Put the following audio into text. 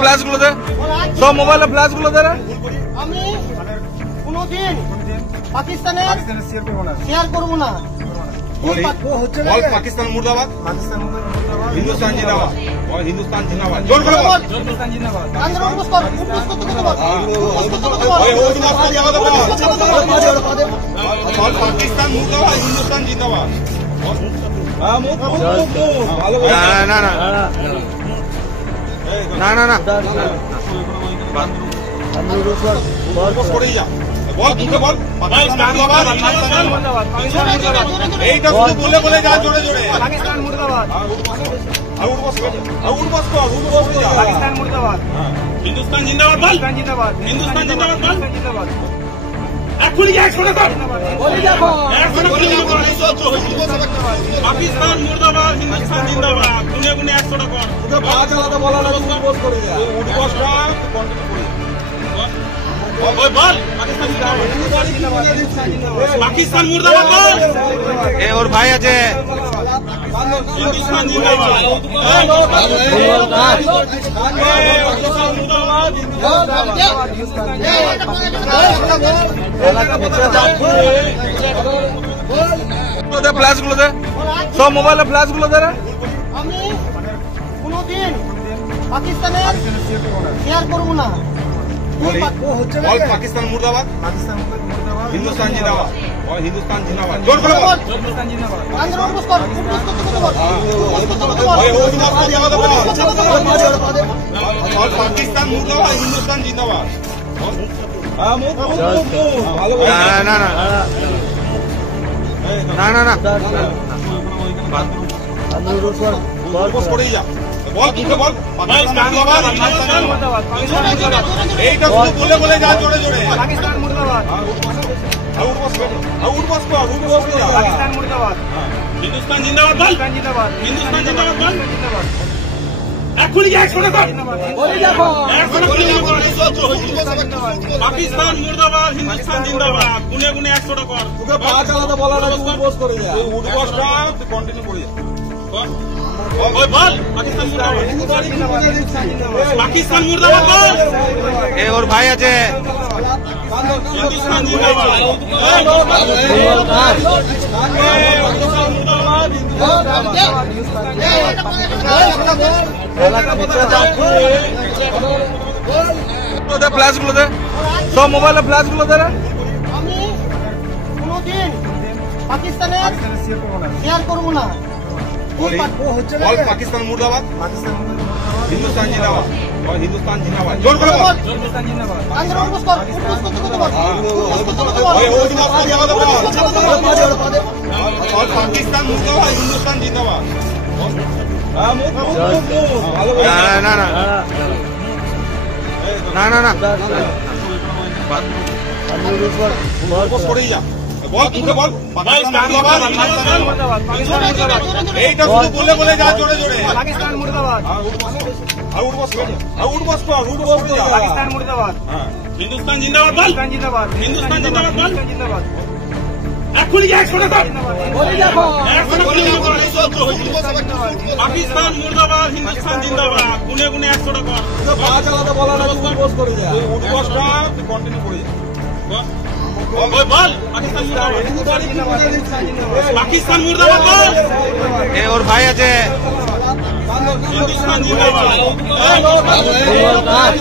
Flash গুলো দে, সব মোবাইলে ফ্ল্যাশ গুলো দে। আমি কোনদিন পাকিস্তানের শেয়ার করবো না। পাকিস্তান মুর্দাবাদ, হিন্দুস্তান জিন্দাবাদ, হিন্দুস্তান জিন্দাবাদ, জোর করে বল, হিন্দুস্তান জিন্দাবাদ। আন্দোলন করতে বল। পাকিস্তান মুর্দাবাদ, হিন্দুস্তান জিন্দাবাদ। না না না না না করেই যা, বল মুখে বল, এইটা শুধু বলে বলে যা জোরে জোরে। পাকিস্তান মুর্দাবাদ, পাকিস্তান মুর্দাবাদ, হিন্দুস্তান জিন্দাবাদ বল, হিন্দুস্তান জিন্দাবাদ বল, এখনই 100 টাকা পাকিস্তান মুর্দাবাদ, হিন্দুস্তান জিন্দাবাদ, গুনে গুনে 100 টাকা পাকিস্তান মুর্দাবাদ বল। এ ওর ভাই আছে, হিন্দুস্তান জিন্দাবাদ, ফ্ল্যাশ গুলো দে, সব মোবাইলে ফ্ল্যাশ গুলো দে। আমি কোনদিন পাকিস্তানের শেয়ার করবো না। পাকিস্তান মুর্দাবাদ, হিন্দুস্তান জিন্দাবাদ, হিন্দুস্তান জিন্দাবাদ, জোর করে বল, আন্দোলন করতে পাকিস্তান মুর্দাবাদ, হিন্দুস্তান জিন্দাবাদ। না না না না না করেই যা, বল মুখে বল, এইটা শুধু বলে বলে যা জোরে জোরে। পাকিস্তান মুর্দাবাদ, পাকিস্তান মুর্দাবাদ, হিন্দুস্তান জিন্দাবাদ বল, হিন্দুস্তান জিন্দাবাদ বল, এখনই 100 টাকা পাকিস্তান মুর্দাবাদ, হিন্দুস্তান জিন্দাবাদ, গুনে গুনে 100 টাকা কন্টিনিউ করে যা। বল পাকিস্তান মুর্দাবাদ বল। এ ওর ভাই আছে, হিন্দুস্তান জিন্দাবাদ, ফ্ল্যাশ গুলো দে, সব মোবাইলে ফ্ল্যাশ গুলো দে। আমি কোনদিন পাকিস্তানের শেয়ার করবো না। পাকিস্তান মুর্দাবাদ, হিন্দুস্তান জিন্দাবাদ, হিন্দুস্তান জিন্দাবাদ, জোর করে বল, আন্দোলন করতে পাকিস্তান মুর্দাবাদ, হিন্দুস্তান জিন্দাবাদ। না না না না না করেই যা, বল মুখে বল, এইটা শুধু বলে বলে যা জোরে জোরে। পাকিস্তান মুর্দাবাদ, পাকিস্তান মুর্দাবাদ, হিন্দুস্তান জিন্দাবাদ বল, হিন্দুস্তান জিন্দাবাদ বল, এখনই 100 টাকা পাকিস্তান মুর্দাবাদ, হিন্দুস্তান জিন্দাবাদ, গুনে গুনে 100 টাকা কন্টিনিউ করে যা। বল পাকিস্তান মুর্দাবাদ বল। এ ওর ভাই আছে, হিন্দুস্তান জিন্দাবাদ, মুর্দাবাদ।